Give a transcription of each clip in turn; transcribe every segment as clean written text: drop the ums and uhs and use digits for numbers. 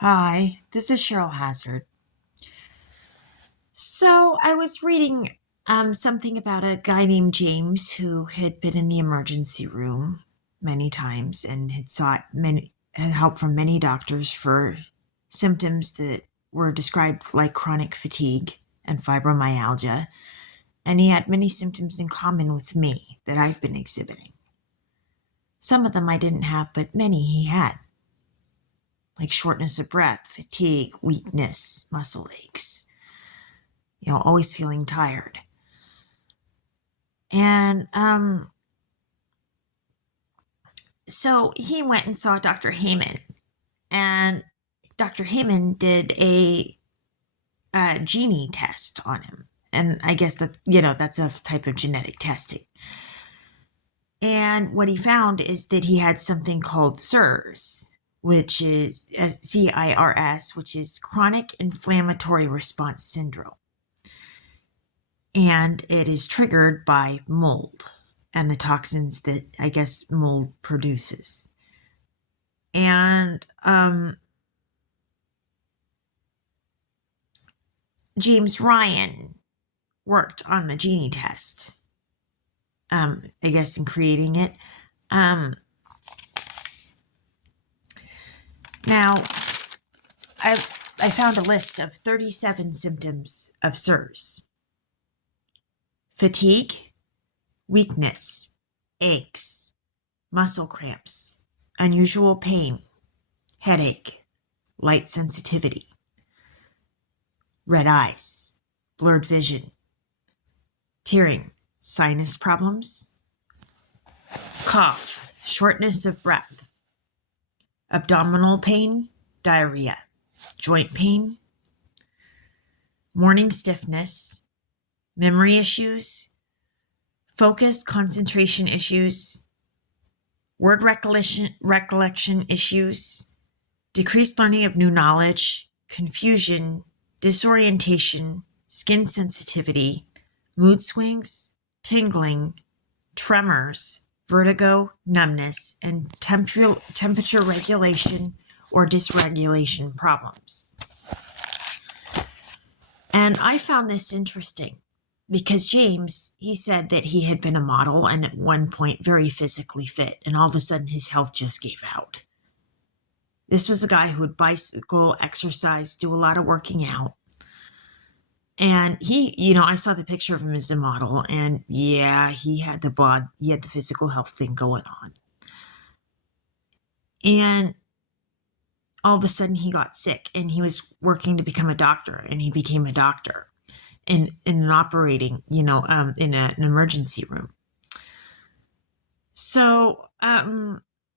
Hi, this is Cheryl Hazzard. So I was reading something about a guy named James who had been in the emergency room many times and had sought help from many doctors for symptoms that were described like chronic fatigue and fibromyalgia, and he had many symptoms in common with me that I've been exhibiting. Some of them I didn't have, but many he had, like shortness of breath, fatigue, weakness, muscle aches, always feeling tired. And so he went and saw Dr. Heyman, and Dr. Heyman did a genie test on him. And I guess that's a type of genetic testing. And what he found is that he had something called CIRs, which is CIRS, which is chronic inflammatory response syndrome. And it is triggered by mold and the toxins that I guess mold produces. And James Ryan worked on the genie test, I guess in creating it. Now, I found a list of 37 symptoms of CIRS. Fatigue, weakness, aches, muscle cramps, unusual pain, headache, light sensitivity, red eyes, blurred vision, tearing, sinus problems, cough, shortness of breath, abdominal pain, diarrhea, joint pain, morning stiffness, memory issues, focus, concentration issues, word recollection issues, decreased learning of new knowledge, confusion, disorientation, skin sensitivity, mood swings, tingling, tremors, vertigo, numbness, and temperature regulation or dysregulation problems. And I found this interesting because James, he said that he had been a model and at one point very physically fit, and all of a sudden his health just gave out. This was a guy who would bicycle, exercise, do a lot of working out. And he, I saw the picture of him as a model, and yeah, he had the physical health thing going on. And all of a sudden he got sick, and he was working to become a doctor, and he became a doctor in an operating, in an emergency room. So,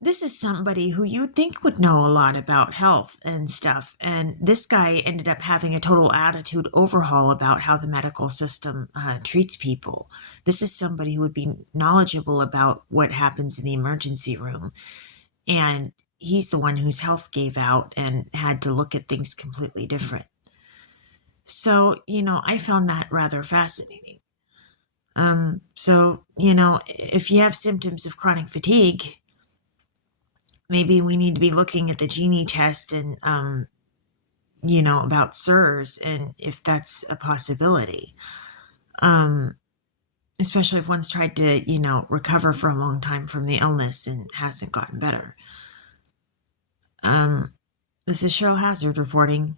this is somebody who you'd think would know a lot about health and stuff. And this guy ended up having a total attitude overhaul about how the medical system treats people. This is somebody who would be knowledgeable about what happens in the emergency room. And he's the one whose health gave out and had to look at things completely different. So, I found that rather fascinating. So, if you have symptoms of chronic fatigue, maybe we need to be looking at the genie test and, about CIRS and if that's a possibility. Especially if one's tried to, recover for a long time from the illness and hasn't gotten better. This is Cheryl Hazzard reporting.